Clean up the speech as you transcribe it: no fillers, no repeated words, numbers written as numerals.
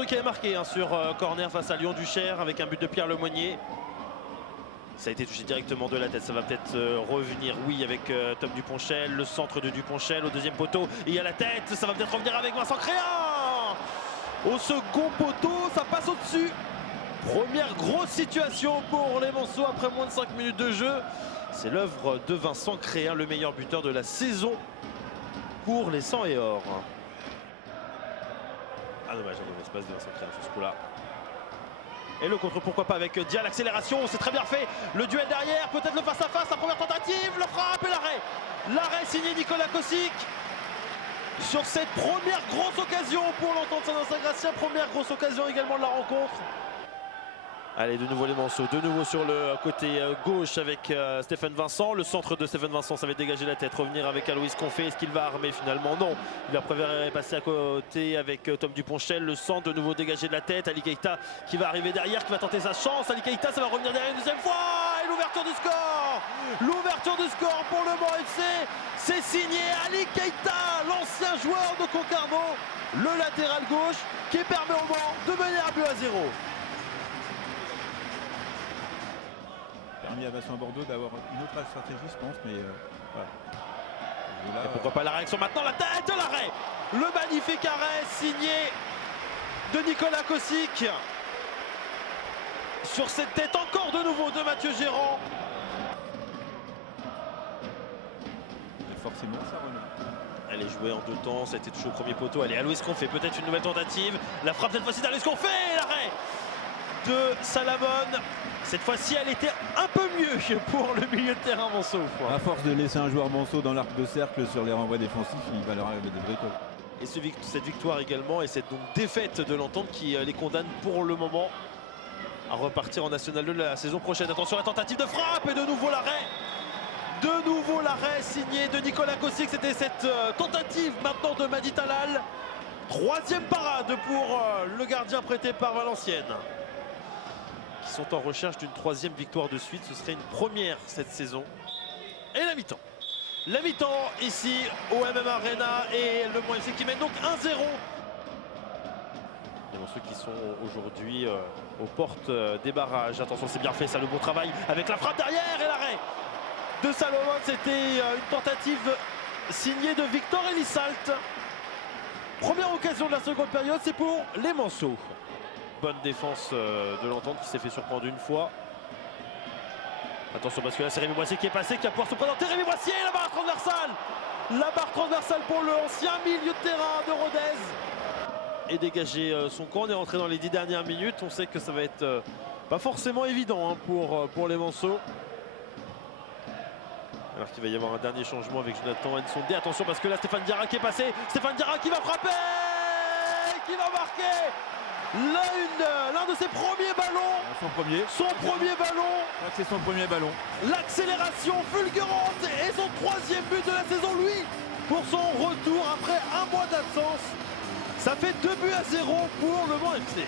Monceau qui avait marqué sur corner face à Lyon-Duchère avec un but de Pierre Lemonnier. Ça a été touché directement de la tête, ça va peut-être revenir, oui, avec Tom Duponchel, le centre de Duponchel au deuxième poteau, et à la tête, ça va peut-être revenir avec Vincent Créan. Au second poteau, ça passe au-dessus. Première grosse situation pour les Monceaux après moins de 5 minutes de jeu. C'est l'œuvre de Vincent Créan, le meilleur buteur de la saison pour les 100 et or. Ah dommage, un mauvais espace de Vincent Créan sur ce coup-là. Et le contre, pourquoi pas avec Dia, l'accélération, c'est très bien fait. Le duel derrière, peut-être le face-à-face, la première tentative, le frappe et l'arrêt. L'arrêt signé Nicolas Kosic. Sur cette première grosse occasion pour l'entente Saint-Gratien, première grosse occasion également de la rencontre. Allez, de nouveau les Monceaux, de nouveau sur le côté gauche avec Stéphane Vincent. Le centre de Stéphane Vincent, ça va dégager la tête, revenir avec Aloïs Confé. Est-ce qu'il va armer finalement? Non. Il va préférer passer à côté avec Tom Duponchel. Le centre, de nouveau dégagé de la tête. Ali Keita qui va arriver derrière, qui va tenter sa chance. Ali Keita, ça va revenir derrière une deuxième fois. Et l'ouverture du score! L'ouverture du score pour le Mans FC. C'est signé Ali Keita, l'ancien joueur de Concarneau. Le latéral gauche qui permet au Mans de mener un but à 0. Permis à Vincent Bordeaux d'avoir une autre stratégie, je pense, mais voilà. Et pourquoi pas la réaction maintenant, la tête de l'arrêt. Le magnifique arrêt signé de Nicolas Kosic. Sur cette tête encore de nouveau de Mathieu Gérand. Et forcément, ça remet. Elle est jouée en deux temps, ça a été touché au premier poteau. Allez, Aloïs Confé, peut-être une nouvelle tentative. La frappe cette fois-ci d'Aloïs Confé, l'arrêt de Salamone. Cette fois-ci, elle était un peu mieux pour le milieu de terrain Monceau. À force de laisser un joueur Monceau dans l'arc de cercle sur les renvois défensifs, il va leur arriver des bricoles. Et cette victoire également et cette donc défaite de l'entente qui les condamne pour le moment à repartir en National 2 la saison prochaine. Attention à la tentative de frappe et de nouveau l'arrêt. De nouveau l'arrêt signé de Nicolas Kosic. C'était cette tentative maintenant de Madi Talal. Troisième parade pour le gardien prêté par Valenciennes. Qui sont en recherche d'une troisième victoire de suite. Ce serait une première cette saison. Et la mi-temps. La mi-temps ici au MM Arena et le Mans FC qui mène donc 1-0. Ceux qui sont aujourd'hui aux portes des barrages. Attention, c'est bien fait ça, le bon travail avec la frappe derrière et l'arrêt de Salomon. C'était une tentative signée de Victor Elisalt. Première occasion de la seconde période, c'est pour les Monceaux. Bonne défense de l'entente qui s'est fait surprendre une fois. Attention parce que là c'est Rémi Boissier qui est passé, qui va pouvoir se présenter. Rémi Boissier, la barre transversale. La barre transversale pour le ancien milieu de terrain de Rodez. Et dégager son camp. On est rentré dans les 10 dernières minutes. On sait que ça va être pas forcément évident pour les Monceaux. Alors qu'il va y avoir un dernier changement avec Jonathan Nsondé. Attention parce que là Stéphane Diarra qui est passé. Stéphane Diarra qui va frapper, qui va marquer l'un de ses premiers ballons. Son premier ballon. C'est son premier ballon. L'accélération fulgurante et son troisième but de la saison, lui, pour son retour après un mois d'absence. Ça fait 2 buts à 0 pour le Mans FC.